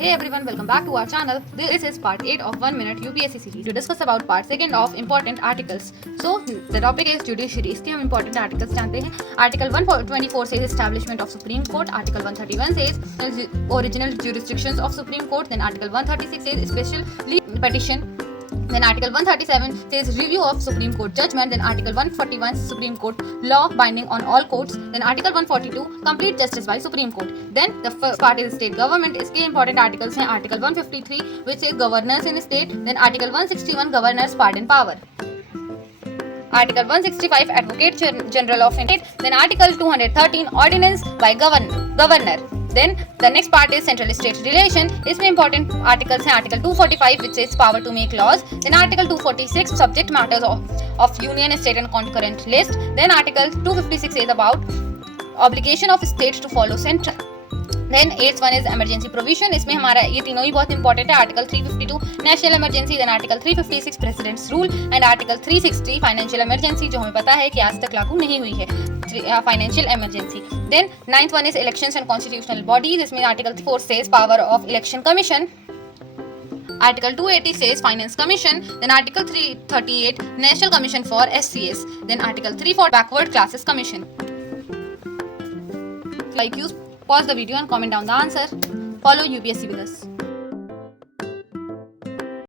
Hey everyone, welcome back to our channel. This is part 8 of 1 minute UPSC series to discuss about part 2 of important articles. So the topic is judiciary. इसके हम important articles जानते हैं. Article 124 says establishment of Supreme Court. Article 131 says original jurisdictions of Supreme Court. Then Article 136 says special petition. Then Article 137 says review of Supreme Court judgment. Then Article 141 Supreme Court law binding on all courts. Then Article 142 complete justice by Supreme Court. Then the first part is state government. इसके important articles हैं Article 153 which says governors in state. Then Article 161 governors pardon power. Article 165 Advocate General of State. Then Article 213 Ordinance by Governor. Then the next part is central state relation. इसमें important articles हैं Article 245 which says power to make laws. Then Article 246 subject matters of union, state and concurrent list. Then Article 256 is about obligation of states to follow central. Then 8th one is emergency provision. इसमें हमारा ये तीनों ही बहुत important है. Article 352 national emergency, then article 356 president's rule and article 360 financial emergency जो हमें पता है कि आज तक लागू नहीं हुई है financial emergency. Then 9th one is elections and constitutional bodies. इसमें article 4 says power of election commission. Article 280 says Finance Commission. Then Article 338 National Commission for SCS. Then Article 34 Backward Classes Commission. Like, use, pause the video and comment down the answer. Follow UPSC with us.